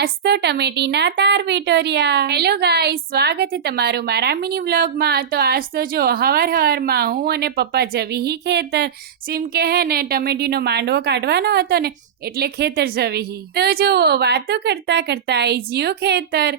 આજ તો ટમેટીના તાર વેટોરિયા. હેલો ગાઈસ, સ્વાગત છે તમારું મારા મિની વ્લોગમાં. તો આજ તો જો હવારમાં હું અને પપ્પા જવી ખેતર. સીમ કે હે ને ટમેટીનો માંડવો કાઢવાનો હતો ને એટલે ખેતર જવી. તો જો વાતો કરતા કરતા આઈ જીઓ ખેતર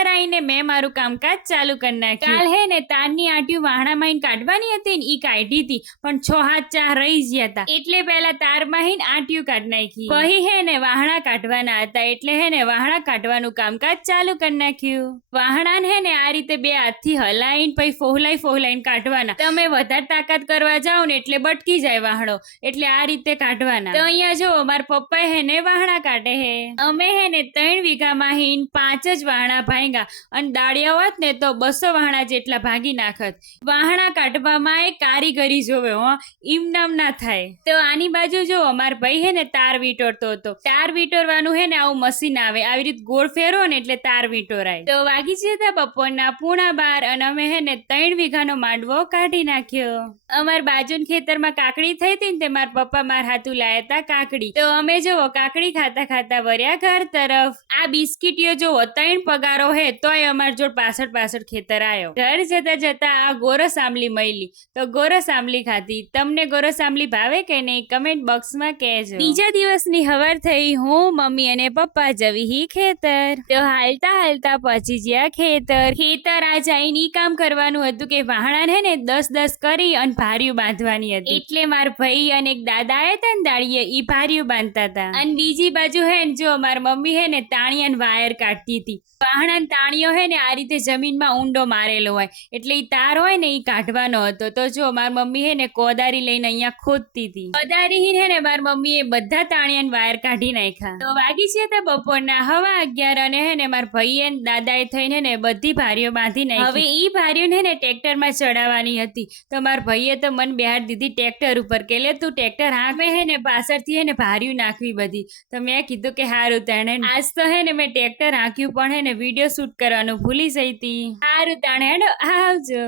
આવીને મેં મારું કામકાજ ચાલુ કરી નાખ્યું. કાલ હે ને તારની આંટીઓ વાહણામાં કાઢવાની હતી ને ઈ કાઢી હતી, પણ 6-7 રહી ગયા હતા એટલે પેલા તારમાં હીને આંટીઓ કાઢી નાખી. પછી હે ને વાહણા કાઢવાના હતા એટલે હે ને વાહણા કાઢવાનું કામકાજ ચાલુ કરી નાખ્યું. વાહણાને હે ને આ રીતે બે હાથથી હલાઈને પછી ફોહલાઈ કાઢવાના. તમે વધારે તાકાત કરવા જાઓ ને એટલે બટકી જાય વાહણો, એટલે આ રીતે કાઢવાના. તો અહીંયા જો મારા પપ્પા હે ને વાહણા કાઢે હે. અમે હે ને 3 વીઘામાં હીન 5 જ વાહણા ભાંગ્યા, અને દાળિયા હોત ને તો 200 વાહણા જેટલા ભાગી નાખત. વાહણા કાઢવામાં એ કારીગરી જોવે હો, ઈમ નામ ના થાય. તો આની બાજુ જો અમાર ભાઈ હે ને તાર વીંટોરતો હતો. તાર વીંટોરવાનું હે ને આવું મશીન આવે, આવી રીતે ગોળ ફેરો ને એટલે તાર વીંટોરાય. તો વાગી જતા બપોરના 11:30 અને અમે હે ને 3 વીઘાનો માંડવો કાઢી નાખ્યો. અમાર બાજુના ખેતરમાં કાકડી થઈ હતી ને તે મારા પપ્પા માર હાથું લાયા હતા કાકડી. તો અમે જો કાકડી ખાતા ખાતા વર્યા ઘર તરફ. આ બિસ્કીટીઓ જો 3 પગારો હે તોય અમાર જોડ પાછળ ખેતર આયો. ઘર જતા જતા આ ગોરસ આમલી મળી, તો ગોરસ આમલી ખાધી. તમને ગોરસ આમલી ભાવે કે નહીં કમેન્ટ બોક્સમાં કહેજો. બીજા દિવસની હવાર થઈ, હું મમ્મી અને પપ્પા જવી ખેતર. તો હાલતા પહોંચી ગયા ખેતર આ જઈને ઈ કામ કરવાનું હતું કે વાહણા હે ને 10 કરી અને ભારીઓ બાંધવાની હતી. એટલે માર ભાઈ અને એક દાદા આયા હતા ને દાળીએ ઈ ભારીઓ બાંધતા હતા. અને બીજી બાજુ હે ને જો માર મમ્મી હે ને તાણિયા વાયર કાઢતી હતી. વાહણા તાણીઓ હે ને આ રીતે જમીનમાં ઊંડો મારેલો હોય એટલે ઈ તાર હોય ને ઈ કાઢવાનો હતો. તો જો માર મમ્મી હે ને કોદારી લઈને અહીંયા ખોદતી હતી. કોદારી હે ને માર મમ્મીએ બધા તાણિયા વાયર કાઢી નાખ્યા. તો વાગી છે તો બપોરના 11:15 અને હે ને માર ભાઈએ દાદાએ થઈને ને બધી ભારીઓ બાંધી નાખી. હવે ઈ ભારીઓ હે ને ટ્રેક્ટરમાં ચડાવવાની હતી. તો માર ભાઈએ તો મને બેહાર દીધી ટ્રેક્ટર ઉપર કે લે તું ટ્રેક્ટર હાંકે હે ને પાછળથી હે ને ભારીઓ નાખવી બધી. તો મેં કીધું કે હારું તાણે. આજ તો હે ને મેં ટ્રેક્ટર હાંક્યું પણ હે ને વિડીયો શૂટ કરવાનું ભૂલી જઈ હતી. હારું તાણે હેડો આવજો.